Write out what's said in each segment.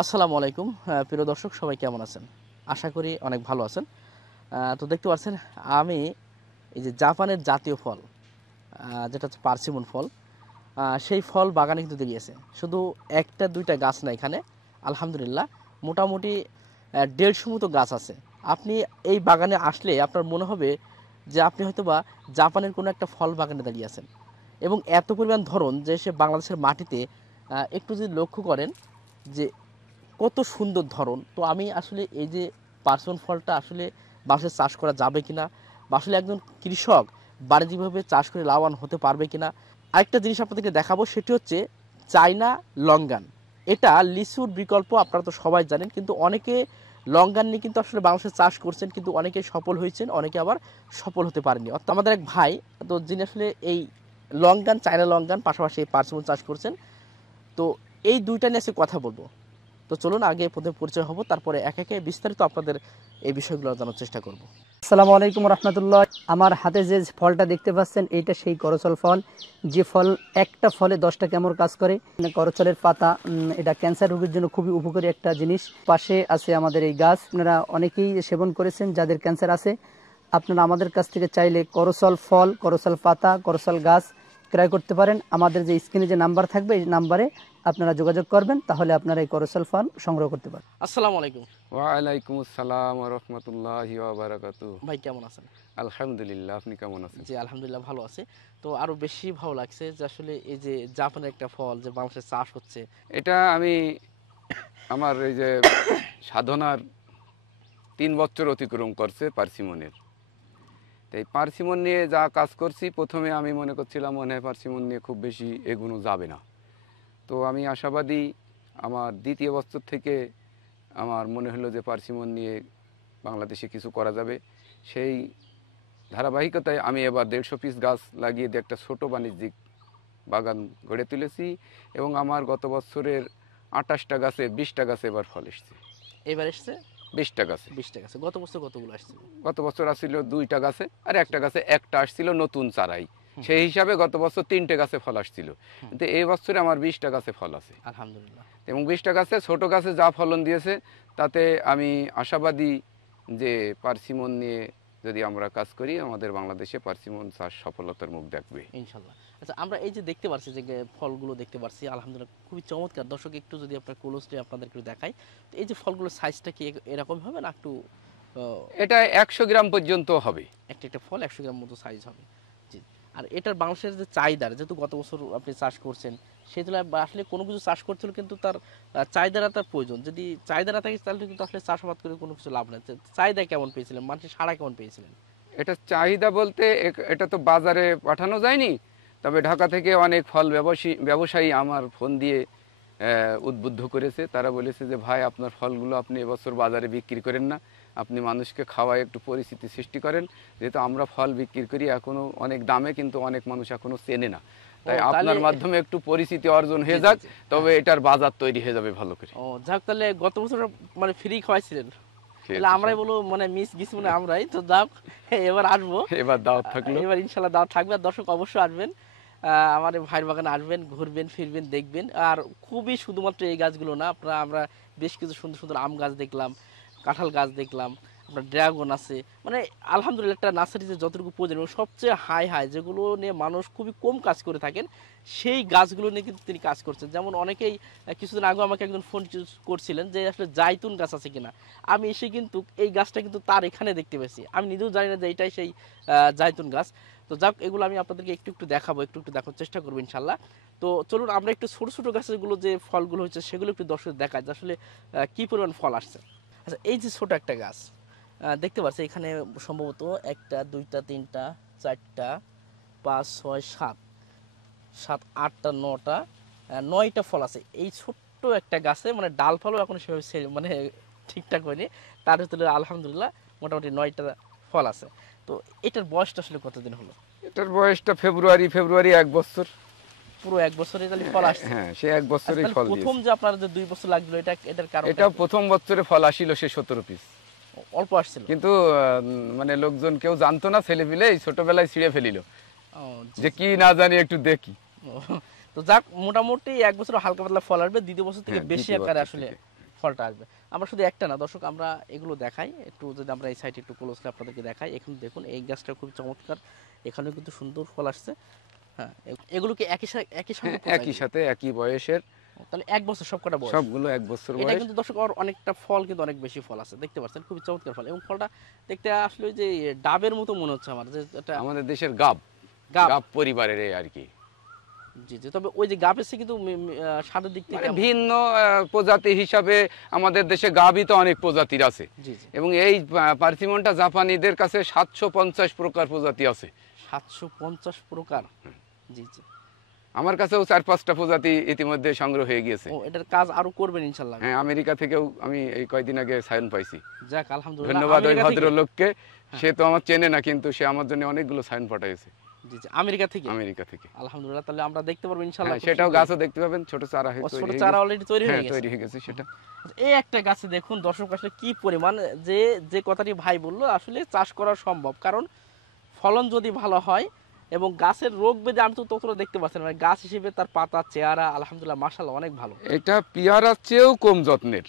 আসসালামু আলাইকুম প্রিয় দর্শক, সবাই কেমন আছেন? আশা করি অনেক ভালো আছেন। তো দেখতে পাচ্ছেন আমি এই যে জাপানের জাতীয় ফল যেটা হচ্ছে পার্সিমন ফল, সেই ফল বাগানে কিন্তু দিয়েছে। শুধু একটা দুইটা গাছ না, এখানে আলহামদুলিল্লাহ মোটামুটি 150 মতো গাছ আছে। আপনি এই বাগানে আসলে আপনার মনে হবে যে আপনি হয়তোবা জাপানের কোনো একটা ফল বাগানে দাঁড়িয়ে আছেন। এবং এত পরিমাণ ধরন যে সে বাংলাদেশের মাটিতে একটু যদি লক্ষ্য করেন যে কত সুন্দর ধরন। তো আমি আসলে এই যে পার্সিমন ফলটা আসলে বাসায় চাষ করা যাবে কিনা, বা আসলে একজন কৃষক বাণিজ্যিকভাবে চাষ করে লাভবান হতে পারবে কিনা। আরেকটা জিনিস আপনাদেরকে দেখাবো, সেটি হচ্ছে চায়না লঙ্গান। এটা লিচুর বিকল্প, আপনারা তো সবাই জানেন, কিন্তু অনেকে লঙ্গান নিয়ে কিন্তু আসলে বাংলাদেশে চাষ করছেন, কিন্তু অনেকে সফল হয়েছেন, অনেকে আবার সফল হতে পারেনি। অর্থাৎ আমাদের এক ভাই, তো যিনি আসলে এই লঙ্গান, চায়না লঙ্গান পাশাপাশি এই পার্সিমন চাষ করছেন। তো এই দুইটা নিয়ে আজকে কথা বলবো। তো চলুন আগে প্রথমে পরিচয় হব, তারপরে এক একে বিস্তারিত আপনাদের এই বিষয়গুলো জানার চেষ্টা করব। আসসালামু আলাইকুম রহমতুল্লাহ। আমার হাতে যে ফলটা দেখতে পাচ্ছেন এইটা সেই করচল ফল, যে ফল একটা ফলে 10টা কেমন কাজ করে। করচলের পাতা এটা ক্যান্সার রোগীর জন্য খুবই উপকারী একটা জিনিস। পাশে আছে আমাদের এই গাছ, আপনারা অনেকেই সেবন করেছেন যাদের ক্যান্সার আছে। আপনারা আমাদের কাছ থেকে চাইলে করচল ফল, করচল পাতা, করচল গাছ ক্রয় করতে পারেন। আমাদের যে স্ক্রিনে যে নাম্বার থাকবে এই নাম্বারে আপনারা যোগাযোগ করবেন, তাহলে আপনারা এই করচল ফল সংগ্রহ করতে পারেন। আসসালামু আলাইকুম ওয়ালাইকুম আসসালাম ওয়া রাহমাতুল্লাহি ওয়া বারাকাতুহু। ভাই, কেমন আছেন? আলহামদুলিল্লাহ, আপনি কেমন আছেন? জি আলহামদুলিল্লাহ ভালো আছে। তো আরো বেশি ভালো লাগছে যে আসলে এই যে জাপানের একটা ফল যে বাংলাদেশে চাষ হচ্ছে। এটা আমি আমার এই যে সাধনার 3 বছর অতিক্রম করছে পার্সিমনের। তো এই পার্সিমন নিয়ে যা কাজ করছি, প্রথমে আমি মনে করছিলাম মনে হয় পার্সিমন নিয়ে খুব বেশি এগোনো যাবে না। তো আমি আশাবাদী, আমার দ্বিতীয় বছর থেকে আমার মনে হলো যে পার্সিমন নিয়ে বাংলাদেশে কিছু করা যাবে। সেই ধারাবাহিকতায় আমি এবার 150 পিস গাছ লাগিয়ে দিয়ে একটা ছোট বাণিজ্যিক বাগান গড়ে তুলেছি, এবং আমার গত বছরের 28টা গাছে 20টা গাছে এবার ফল এসছে। এবার এসছে 20টা গাছে। 20টা গাছে, গত বছর কতগুলো আসছিল? গত বছর আসছিল 2টা গাছে, আর একটা গাছে একটা আসছিল নতুন চারাই। সেই হিসাবে গত বছর 3টে গাছে ফল আসছিল, কিন্তু এই বছরে আমার 20টা গাছে ফল আছে আলহামদুলিল্লাহ। এবং 20টা গাছে, ছোট গাছে যা ফলন দিয়েছে তাতে আমি আশাবাদী যে পার্সিমন নিয়ে যদি আমরা কাজ করি, আমাদের বাংলাদেশে পার্সিমন চাষ সফলতার মুখ দেখবে ইনশাল্লাহ। আচ্ছা, আমরা এই যে দেখতে পাচ্ছি যে ফলগুলো দেখতে পাচ্ছি, আলহামদুলিল্লাহ খুবই চমৎকার। দর্শক একটু যদি আপনার ক্লোজলি আপনাদের একটু দেখাই, তো এই যে ফলগুলোর সাইজটা কি এরকম হবে না একটু এটা 100 গ্রাম পর্যন্ত হবে। একটা একটা ফল 100 গ্রাম মতো সাইজ হবে। জি। আর এটার বাংলাদেশের যে চাহিদা, যেহেতু গত বছর আপনি চাষ করছেন, সেই তুলনায় আসলে কোনো কিছু চাষ করতে হলে কিন্তু তার চাহিদাটা তার প্রয়োজন। যদি চাহিদা না থাকে তাহলে কিন্তু আসলে চাষাবাদ করে কোনো কিছু লাভ নেই। চাহিদা কেমন পেয়েছিলেন, মানুষের সাড়া কেমন পেয়েছিলেন? এটা চাহিদা বলতে এটা তো বাজারে পাঠানো যায়নি, তবে ঢাকা থেকে অনেক ফল ব্যবসায়ী আমার ফোন দিয়ে উদ্বুদ্ধ করেছে। তারা বলেছে যে ভাই, আপনার ফলগুলো আপনি এবছর বাজারে বিক্রি করেন না, আপনি মানুষকে খাওয়ায় একটু পরিচিতি সৃষ্টি করেন। যেহেতু আমরা ফল বিক্রি করি এখনো অনেক দামে, কিন্তু অনেক মানুষ এখনো চেনে না, তাই আপনার মাধ্যমে একটু পরিচিতি অর্জন হয়ে যাক, তবে এটার বাজার তৈরি হয়ে যাবে ভালো করে। ও যাক, তাহলে গত বছর মানে ফ্রি খাওয়াইছিলেন, তাহলে আমরাই বলবো মানে মিস গেছি মানে আমরাই তো। যাক, এবার আসবো, এবার দাওয়াত থাকলো। এবার ইনশাল্লাহ দাওয়াত থাকবে। আর দর্শক অবশ্যই আসবেন, আমার এই ভাইয়ের বাগানে আসবেন, ঘুরবেন ফিরবেন দেখবেন। আর খুবই শুধুমাত্র এই গাছগুলো না, আমরা বেশ কিছু সুন্দর সুন্দর আম গাছ দেখলাম, কাঁঠাল গাছ দেখলাম, আপনার ড্রাগন আছে। মানে আলহামদুলিল্লাহ একটা নার্সারিতে যতটুকু প্রয়োজন, সবচেয়ে হাই হাই যেগুলো নিয়ে মানুষ খুবই কম কাজ করে থাকেন, সেই গাছগুলো নিয়ে কিন্তু তিনি কাজ করছেন। যেমন অনেকেই কিছুদিন আগে আমাকে একজন ফোন করছিলেন যে আসলে জাইতুন গাছ আছে কিনা। আমি এসে কিন্তু এই গাছটা কিন্তু তার এখানে দেখতে পেয়েছি, আমি নিজেও জানি না যে এইটাই সেই জাইতুন গাছ। তো যাক, এগুলো আমি আপনাদেরকে একটু একটু দেখাবো, একটু একটু দেখার চেষ্টা করবো ইনশাল্লাহ। তো চলুন আমরা একটু ছোটো ছোটো গাছগুলো যে ফলগুলো হচ্ছে সেগুলো একটু দর্শক দেখায় যে আসলে কী পরিমাণ ফল আসছে। আচ্ছা, এই যে ছোটো একটা গাছ দেখতে পাচ্ছি, এখানে সম্ভবত 1টা 2টা 3টা 4টা 5 6 7 7 8টা 9টা 9টা ফল আছে এই ছোট্ট একটা গাছে। মানে ডাল ফলও এখন সেভাবে মানে ঠিকঠাক হয়নি, তার ভিতরে আলহামদুলিল্লাহ মোটামুটি 9টা ফল আছে। তো এটার বয়সটা আসলে কতদিন হলো? এটার বয়সটা ফেব্রুয়ারি 1 বছর। পুরো 1 বছরে তাহলে ফল আসছে? হ্যাঁ, সে 1 বছরেই ফল দিয়েছে। প্রথম যে আপনার যে 2 বছর লাগলো, এটার কারণ? এটা প্রথম বছরে ফল আসিল সে 17 পিস, অল্প আসছিল, কিন্তু মানে লোকজন কেউ জানতো না, ছেলেপিলে ছোটবেলায় ছিঁড়ে ফেলিল যে কি না জানি একটু দেখি। তো যাক, মোটামুটি 1 বছর হালকা পাতলা ফল আসবে, দ্বিতীয় বছর থেকে বেশি আকারে আসলে ফলটা আসবে। আমরা শুধু একটা না দর্শক, আমরা এগুলো দেখাই একটু, যদি আমরা এই সাইডে একটু ক্লোজলি আপনাদেরকে দেখাই। এখন দেখুন এই গাছটা খুব চমৎকার, এখানেও কিন্তু সুন্দর ফল আসছে। হ্যাঁ, এগুলো কি একই সঙ্গে হ্যাঁ, একই সাথে একই বয়সের, তাহলে 1 বছর সবকটা বয়স। সবগুলো 1 বছর এটা বয়স। কিন্তু দর্শক আর অনেকটা ফল কিন্তু অনেক বেশি ফল আছে, দেখতে পাচ্ছেন খুবই চমৎকার ফল, এবং ফলটা দেখতে আসলে ওই যে ডাবের মতো মনে হচ্ছে আমার, যে এটা আমাদের দেশের গাব, গাব। গাব পরিবারের আর কি। জি জি, তবে ওই যে গাবের চেয়ে কিন্তু স্বাদের দিক থেকে মানে ভিন্ন প্রজাতি হিসাবে আমাদের দেশে গাবই তো অনেক প্রজাতির আছে, জি জি, এবং এই পার্সিমনটা জাপানিদের কাছে 750 প্রকার প্রজাতি আছে। 750 প্রকার। জি জি, আমার কাছেও 4-5টা প্রজাতি ইতিমধ্যে সংগ্রহ হয়ে গিয়েছে। ও এটার কাজ আরো করবেন ইনশাআল্লাহ। হ্যাঁ, আমেরিকা থেকেও আমি এই কয়দিন আগে সায়ন পাইছি। যাক আলহামদুলিল্লাহ, ধন্যবাদ ওই আমেরিকা থেকে? ভদ্রলোককে। সে তো আমার চেনে না, কিন্তু সে আমার জন্য অনেকগুলো সায়ন পাঠাইছে জি জি, আমেরিকা থেকে? আমেরিকা থেকে। আলহামদুলিল্লাহ, তাহলে আমরা দেখতে পারবো ইনশাআল্লাহ। হ্যাঁ, সেটাও গাছও দেখতে পাবেন, ছোট চারা ও, হয়ে ছোট তৈরি চারা হয়ে অলরেডি তৈরি গেছে। হয়ে হ্যাঁ, গেছে। তৈরি হয়ে গেছে সেটা। এই একটা গাছে দেখুন দর্শক, আসলে কি পরিমাণ, যে যে কথাটি ভাই বললো আসলে চাষ করা সম্ভব, কারণ ফলন যদি ভালো হয় এবং গাছের রোগ ব্যাধি আমি তো ততটা দেখতে পাচ্ছি না, মানে গাছ হিসেবে তার পাতা চেহারা আলহামদুলিল্লাহ মাশাআল্লাহ অনেক ভালো। এটা পেয়ারার চেয়েও কম যত্নের।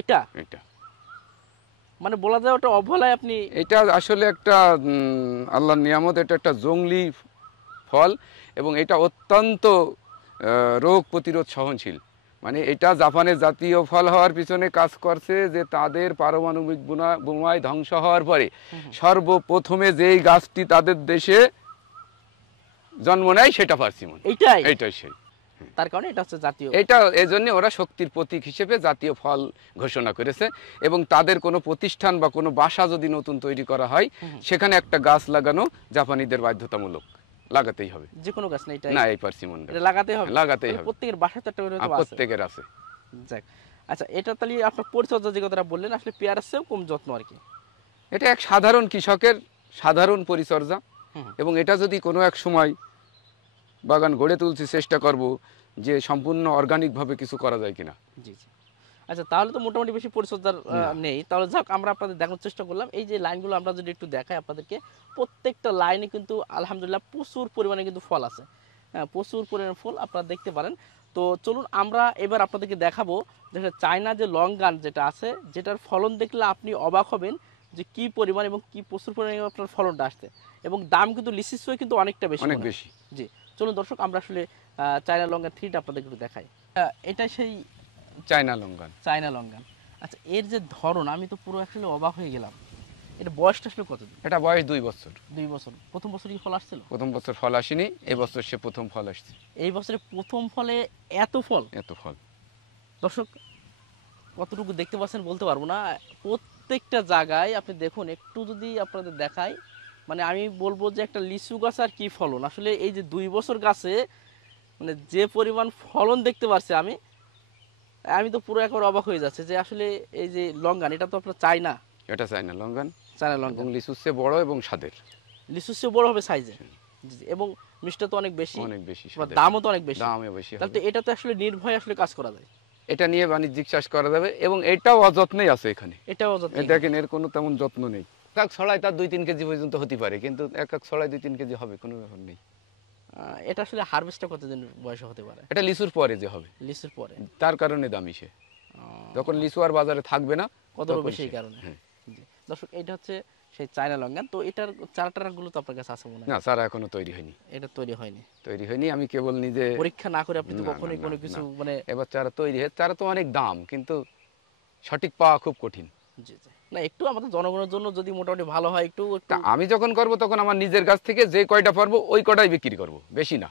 এটা এটা মানে বলা যায় ওটা অবহেলায় আপনি। এটা আসলে একটা আল্লাহর নিয়ামত। এটা একটা জংলি ফল, এবং এটা অত্যন্ত রোগ প্রতিরোধ সহনশীল। মানে এটা জাপানের জাতীয় ফল হওয়ার পিছনে কাজ করছে যে তাদের পারমাণবিক বোমায় ধ্বংস হওয়ার পরে সর্বপ্রথমে যেই গাছটি তাদের দেশে জন্ম নেয় সেটা পার্সিমন। এইটাই সেই। তার কারণে এটা হচ্ছে জাতীয়। এটা এজন্য ওরা শক্তির প্রতীক হিসেবে জাতীয় ফল ঘোষণা করেছে, এবং তাদের কোনো প্রতিষ্ঠান বা কোনো বাসা যদি নতুন তৈরি করা হয়, সেখানে একটা গাছ লাগানো জাপানিদের বাধ্যতামূলক, লাগাতেই হবে। যে কোনো গাছ না, এটা না, এই পার্সিমন এটা লাগাতেই হবে। লাগাতেই হবে। প্রত্যেকের বাসায় তো একটা করে হয়তো আছে। প্রত্যেকের আছে। যাক, আচ্ছা, এটা তাহলে আপনার পরিচর্যা যে কথাটা বললেন, আসলে পেয়ারার চেয়েও কম যত্ন আর কি। এটা এক সাধারণ কৃষকের সাধারণ পরিচর্যা, এবং এটা যদি কোনো এক সময় বাগান গড়ে তুলতে চেষ্টা করব যে সম্পূর্ণ অর্গানিকভাবে কিছু করা যায় কিনা। জি জি, আচ্ছা, তাহলে তো মোটামুটি বেশি পরিচর্যার নেই। তাহলে যাক, আমরা আপনাদের দেখানোর চেষ্টা করলাম। এই যে লাইনগুলো আমরা যদি একটু দেখাই আপনাদেরকে, প্রত্যেকটা লাইনে কিন্তু আলহামদুলিল্লাহ প্রচুর পরিমাণে কিন্তু ফল আছে। হ্যাঁ, প্রচুর পরিমাণে ফল আপনারা দেখতে পারেন। তো চলুন আমরা এবার আপনাদেরকে দেখাবো যে চায়না যে লং গান যেটা আছে, যেটার ফলন দেখলে আপনি অবাক হবেন যে কি পরিমাণ এবং কি প্রচুর পরিমাণে আপনার ফলনটা আসছে, এবং দাম কিন্তু লিসিস কিন্তু অনেকটা বেশি, অনেক বেশি। জি, চলুন দর্শক আমরা আসলে চায়না লং গান 3টা আপনাদের একটু দেখাই। এটা সেই চায়না লঙ্ঘন। চায়না লঙ্ঘন। আচ্ছা, এর যে ধরন, আমি তো পুরো আসলে অবাক হয়ে গেলাম। এটা বয়সটা আসলে কতদিন? এটা বয়স 2 বছর। 2 বছর। প্রথম বছর কি ফল আসছিল? প্রথম বছর ফল আসেনি, এই বছর সে প্রথম ফল আসছে। এই বছরে প্রথম ফলে এত ফল! এত ফল দর্শক কতটুকু দেখতে পাচ্ছেন বলতে পারবো না। প্রত্যেকটা জায়গায় আপনি দেখুন, একটু যদি আপনাদের দেখাই, মানে আমি বলবো যে একটা লিচু গাছ আর কি ফলন, আসলে এই যে 2 বছর গাছে মানে যে পরিমাণ ফলন দেখতে পাচ্ছি আমি তো পুরো একবার অবাক হয়ে যাচ্ছে যে আসলে এই যে লঙ্গান, এটা তো আপনার চায়না। এটা চায়না লঙ্ঘন, চায়না এবং লঙ্গান লিচুর চেয়ে বড় এবং স্বাদের। লিচুর চেয়ে বড় হবে সাইজে, এবং মিষ্টি তো অনেক বেশি, অনেক বেশি, দামও তো অনেক বেশি। দামও বেশি। তাহলে তো এটা তো আসলে নির্ভয়ে আসলে কাজ করা যায়। এটা নিয়ে বাণিজ্যিক চাষ করা যাবে, এবং এটাও অযত্নেই আছে এখানে। এটাও দেখেন, এর কোনো তেমন যত্ন নেই। এক ছড়ায় তার 2-3 কেজি পর্যন্ত হতে পারে, কিন্তু এক ছড়ায় 2-3 কেজি হবে, কোনো ব্যাপার নেই। এটা আসলে হারভেস্টটা কতদিন বয়সে হতে পারে? এটা লিচুর পরে যে হবে, লিচুর পরে, তার কারণে দামি। সে যখন লিচু আর বাজারে থাকবে না, কত বেশি এই কারণে। জি দর্শক, এটা হচ্ছে সেই চায়না লঙ্ঘন। তো এটার চারা গুলো তো আপনার কাছে আছে মনে হয়? না, চারা এখনো তৈরি হয়নি। এটা তৈরি হয়নি। আমি কেবল নিজে পরীক্ষা না করে আপনি তো কখনোই কোনো কিছু মানে। এবার চারা তৈরি হয়, চারা তো অনেক দাম, কিন্তু সঠিক পাওয়া খুব কঠিন। জি জি, না একটু আমাদের জনগণের জন্য যদি মোটামুটি ভালো হয় একটু। আমি যখন করব তখন আমার নিজের গাছ থেকে যে কয়টা পারবো ওই কটাই বিক্রি করব, বেশি না।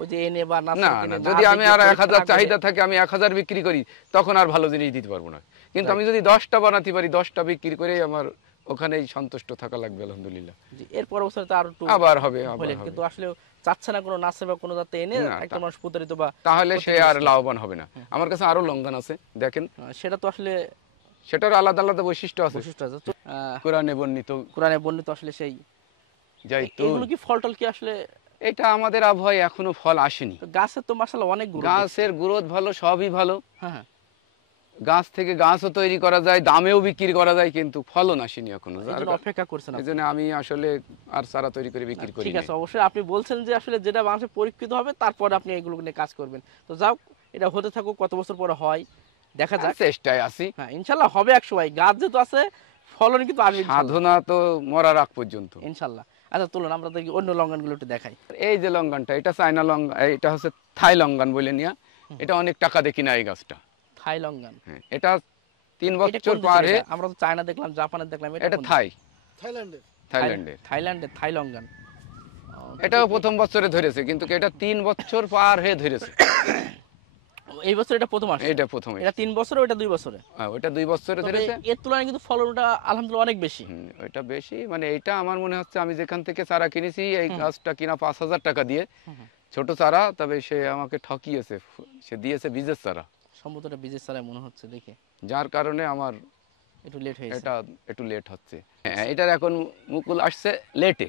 ওই যে এনে বা না, যদি আমি আর 1000 চাহিদা থাকে, আমি 1000 বিক্রি করি, তখন আর ভালো জিনিস দিতে পারবো না। কিন্তু আমি যদি 10টা বানাতে পারি, 10টা বিক্রি করে আমার ওখানেই সন্তুষ্ট থাকা লাগবে আলহামদুলিল্লাহ। এর পর বছর তো আরো একটু আবার হবে, কিন্তু আসলে চাচ্ছে না কোনো নাচে বা কোনো যাতে এনে একটা মানুষ প্রতারিত বা, তাহলে সে আর লাভবান হবে না। আমার কাছে আরো লঙ্ঘন আছে, দেখেন। সেটা তো আসলে সেটার আলাদা আলাদা বৈশিষ্ট্য আছে। কোরআনে বর্ণিত আসলে সেই জাইতুন। এগুলো কি ফলটল কি আসলে? এটা আমাদের আবহাওয়ায় এখনো ফল আসেনি। গাছের তো মাশাআল্লাহ অনেক গ্রোথ, গাছের গ্রোথ ভালো, সবই ভালো। হ্যাঁ, গাছ থেকে গাছও তৈরি করা যায়, দামেও বিক্রি করা যায়, কিন্তু ফলন আসেনি এখনো। অপেক্ষা করছেন। এজন্য আমি আসলে আর চারা তৈরি করে বিক্রি করি। ঠিক আছে, অবশ্যই আপনি বলছেন যে আসলে যেটা মানুষের পরীক্ষিত হবে তারপর আপনি এগুলো নিয়ে কাজ করবেন। তো যাও, এটা হতে থাকুক, কত বছর পরে হয় দেখা যাক। চেষ্টায় আছি, হ্যাঁ ইনশাল্লাহ হবে 100 ভাই, গাছ যেহেতু আছে ফলন কিন্তু আসবে ইনশাল্লাহ। সাধনা তো মরার আগ পর্যন্ত। ইনশাল্লাহ। আচ্ছা তুলুন আমরা দেখি অন্য লঙ্ঘনগুলো একটু দেখাই। এই যে লঙ্ঘনটা, এটা চায়না লঙ্ঘন, এটা হচ্ছে থাই লঙ্ঘন বলে নিয়া, এটা অনেক টাকা দিয়ে কিনা এই গাছটা। থাই লঙ্ঘন, হ্যাঁ, এটা 3 এটা বছর কোন দেশের পারে। এটা? আমরা তো চায়না দেখলাম, জাপানের দেখলাম, এটা কোন থাই, থাইল্যান্ডের। থাইল্যান্ডের। থাইল্যান্ডের থাই লঙ্ঘন। এটাও প্রথম বছরে ধরেছে, কিন্তু এটা 3 বছর পার হয়ে ধরেছে। এই বছর এটা প্রথম আসছে। এটা প্রথম, এটা 3 বছরে, ওটা 2 বছরে। ওটা 2 বছরে তবে ধরেছে। এর তুলনায় কিন্তু ফলনটা আলহামদুলিল্লাহ অনেক বেশি। ওইটা বেশি, মানে এটা আমার মনে হচ্ছে আমি যেখান থেকে চারা কিনেছি, এই গাছটা কিনা 5,000 টাকা দিয়ে, ছোট চারা। তবে সে আমাকে ঠকিয়েছে, সে দিয়েছে বীজের চারা, সম্ভবত এটা বীজের চারাই মনে হচ্ছে দেখে, যার কারণে আমার একটু লেট হয়েছে। এটা একটু লেট হচ্ছে। হ্যাঁ, এটার এখন মুকুল আসছে লেটে।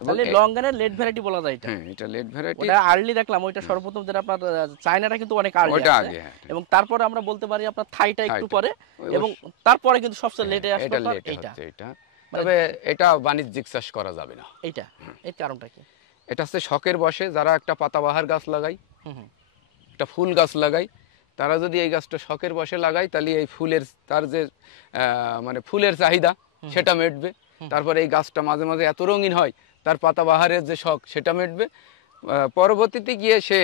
তাহলে লঙ্ঘনের লেট ভ্যারাইটি বলা যায় এটা। হ্যাঁ, এটা লেট ভ্যারাইটি। ওটা আর্লি দেখলাম, ওইটা সর্বপ্রথম যেটা আপনার চায়নাটা কিন্তু অনেক আর্লি ওটা আছে, আগে, হ্যাঁ। এবং তারপরে আমরা বলতে পারি আপনার থাইটা একটু থাইটা। পরে, ওই এবং তারপরে কিন্তু সবচেয়ে লেটে আসলো এটা আপনার লেটে এইটা। হচ্ছে এটা। তবে এটা বাণিজ্যিক চাষ করা যাবে না। এইটা এর কারণটা কি? এটা হচ্ছে শখের বসে যারা একটা পাতাবাহার গাছ লাগায়, হুম হুম। একটা ফুল গাছ লাগায়, তারা যদি এই গাছটা শখের বসে লাগায়, তাহলে এই ফুলের তার যে মানে ফুলের চাহিদা সেটা মিটবে। তারপরে এই গাছটা মাঝে মাঝে এত রঙিন হয়, তার পাতাবাহারের যে শখ সেটা মিটবে। পরবর্তীতে গিয়ে সে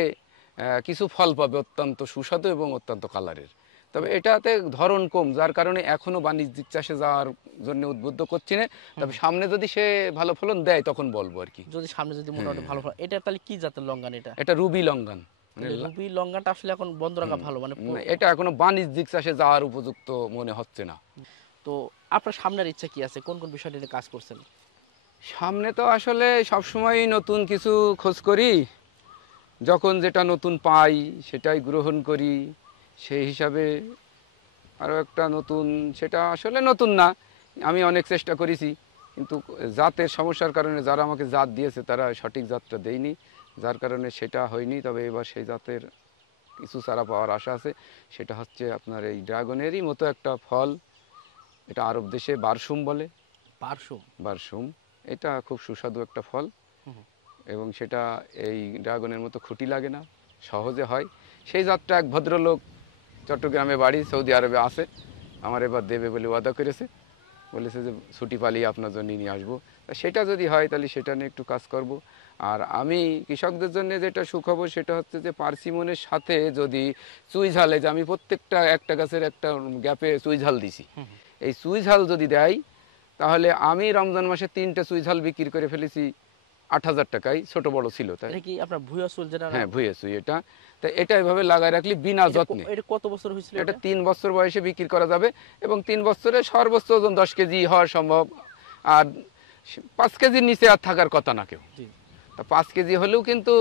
কিছু ফল পাবে অত্যন্ত সুস্বাদু এবং অত্যন্ত কালারের। তবে এটাতে ধরন কম, যার কারণে এখনো বাণিজ্যিক চাষে যাওয়ার জন্য উদ্বুদ্ধ করছি না। তবে সামনে যদি সে ভালো ফলন দেয় তখন বলবো আর কি। যদি সামনে যদি মোটামুটি ভালো ফল, এটা তাহলে কি জাতের লঙ্ঘন এটা? এটা রুবি লঙ্ঘন। মানে রুবি লঙ্ঘনটা আসলে এখন বন্ধ রাখা ভালো, মানে এটা এখনো বাণিজ্যিক চাষে যাওয়ার উপযুক্ত মনে হচ্ছে না। তো আপনার সামনের ইচ্ছা কি আছে, কোন কোন বিষয়টা নিয়ে কাজ করছেন? সামনে তো আসলে সবসময় নতুন কিছু খোঁজ করি, যখন যেটা নতুন পাই সেটাই গ্রহণ করি। সেই হিসাবে আরও একটা নতুন, সেটা আসলে নতুন না, আমি অনেক চেষ্টা করেছি, কিন্তু জাতের সমস্যার কারণে যারা আমাকে জাত দিয়েছে তারা সঠিক জাতটা দেয়নি, যার কারণে সেটা হয়নি। তবে এবার সেই জাতের কিছু চারা পাওয়ার আশা আছে। সেটা হচ্ছে আপনার এই ড্রাগনেরই মতো একটা ফল, এটা আরব দেশে বারসুম বলে। পারসুম। বারসুম, এটা খুব সুস্বাদু একটা ফল, এবং সেটা এই ড্রাগনের মতো খুঁটি লাগে না, সহজে হয়। সেই জাতটা এক ভদ্রলোক চট্টগ্রামে বাড়ি, সৌদি আরবে আছে, আমার এবার দেবে বলে ওয়াদা করেছে, বলেছে যে ছুটি পালিয়ে আপনার জন্য নিয়ে আসবো। তা সেটা যদি হয় তাহলে সেটা নিয়ে একটু কাজ করব। আর আমি কৃষকদের জন্য যেটা সুখবর সেটা হচ্ছে যে পার্সিমনের সাথে যদি চুই ঝালে, যে আমি প্রত্যেকটা একটা গাছের একটা গ্যাপে চুই ঝাল দিছি, এই চুই ঝাল যদি দেয় তাহলে আমি রমজান মাসে 3টে চুই ঝাল বিক্রি করে ফেলেছি 8,000 টাকায়, ছোট বড় ছিল তাই। এটা কি আপনার ভুয়া চুল যেটা? হ্যাঁ, ভুঁয়ে চুই এটা। তা এটা এভাবে লাগায় রাখলে বিনা যত্নে, এটা কত বছর হয়েছিল? এটা 3 বছর বয়সে বিক্রি করা যাবে, এবং 3 বছরে সর্বোচ্চ ওজন 10 কেজি হওয়া সম্ভব। আর 5 কেজির নিচে আর থাকার কথা না কেউ। তা 5 কেজি হলেও কিন্তু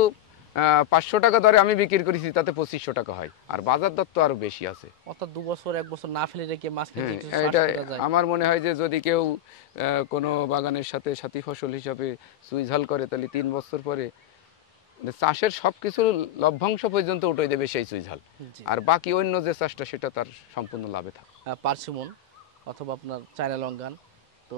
500 টাকা দরে আমি বিক্রি করেছি, তাতে 2500 টাকা হয়, আর বাজার দর তো আরো বেশি আছে। অর্থাৎ 2 বছর 1 বছর না ফেলে রেখে মাঝখানে কিছু চাষ এটা করা যায়। আমার মনে হয় যে যদি কেউ কোনো বাগানের সাথে সাথী ফসল হিসাবে চুই ঝাল করে, তাহলে 3 বছর পরে মানে চাষের সবকিছু লভ্যাংশ পর্যন্ত উঠে দেবে সেই চুই ঝাল, জি। আর বাকি অন্য যে চাষটা সেটা তার সম্পূর্ণ লাভে থাকে। পার্সিমন অথবা আপনার চায়না লঙ্ঘন, তো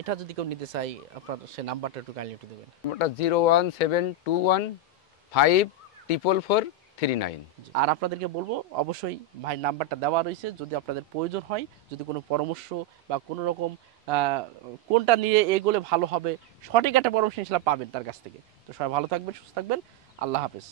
এটা যদি কেউ নিতে চাই আপনার সে নাম্বারটা একটু কাইন্ডলি একটু দেবেন। ওটা 01721544439। আর আপনাদেরকে বলবো অবশ্যই ভাই নাম্বারটা দেওয়া রয়েছে, যদি আপনাদের প্রয়োজন হয়, যদি কোনো পরামর্শ বা কোনো রকম কোনটা নিয়ে এগোলে ভালো হবে, সঠিক একটা পরামর্শ ইনশাল্লাহ পাবেন তার কাছ থেকে। তো সবাই ভালো থাকবেন, সুস্থ থাকবেন, আল্লাহ হাফেজ।